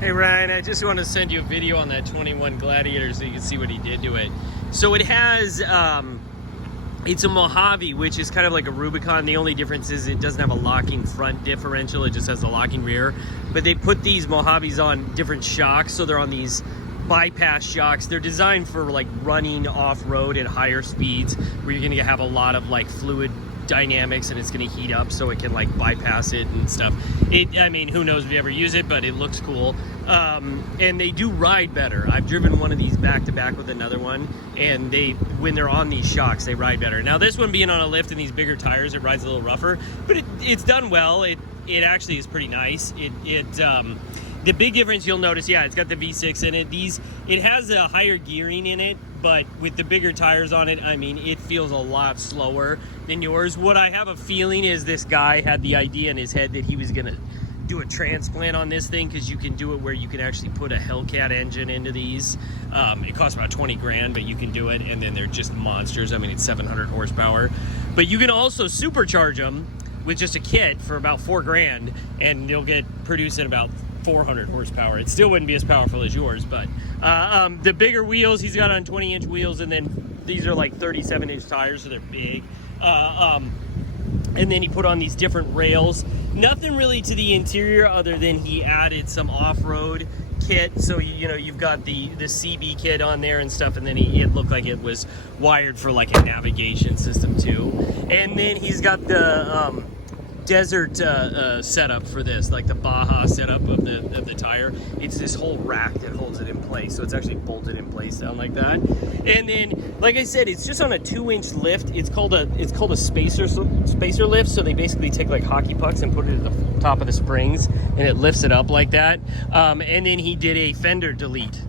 Hey Ryan, I just want to send you a video on that 21 Gladiator so you can see what he did to it. So it has, it's a Mojave, which is kind of like a Rubicon. The only difference is it doesn't have a locking front differential, it just has a locking rear. But they put these Mojaves on different shocks, so they're on these bypass shocks. They're designed for like running off-road at higher speeds where you're gonna have a lot of like fluid dynamics and it's going to heat up so it can like bypass it and stuff. I mean, who knows if you ever use it, but it looks cool. And they do ride better. I've driven one of these back to back with another one, and when they're on these shocks, they ride better. Now this one being on a lift and these bigger tires, it rides a little rougher, but it's done well. It actually is pretty nice. The big difference you'll notice, yeah, it's got the V6 in it. It has a higher gearing in it, but with the bigger tires on it, I mean, it feels a lot slower than yours. What I have a feeling is this guy had the idea in his head that he was gonna do a transplant on this thing, because you can do it where you can actually put a Hellcat engine into these. It costs about 20 grand, but you can do it, and then they're just monsters. I mean, it's 700 horsepower, but you can also supercharge them with just a kit for about 4 grand, and you'll get produced at about 400 horsepower. It still wouldn't be as powerful as yours, but the bigger wheels he's got on 20-inch wheels, and then these are like 37-inch tires, so they're big. And then he put on these different rails. Nothing really to the interior other than he added some off-road kit. So you know, you've got the CB kit on there and stuff, and then it looked like it was wired for like a navigation system too. And then he's got the desert setup for this, like the Baja setup of the tire. It's this whole rack that holds it in place, so it's actually bolted in place down like that. And then, like I said, it's just on a 2-inch lift. It's called a spacer lift. So they basically take like hockey pucks and put it at the top of the springs, and it lifts it up like that. And then he did a fender delete.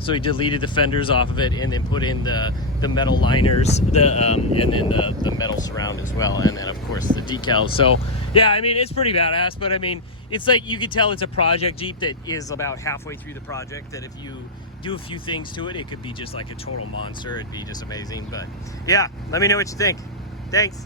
So he deleted the fenders off of it and then put in the metal liners, and then the metal surround as well, and then of course the decals. So yeah, I mean, it's pretty badass. But I mean, it's like, you could tell it's a project Jeep that is about halfway through the project, that if you do a few things to it, it could be just like a total monster. It'd be just amazing. But yeah, let me know what you think. Thanks.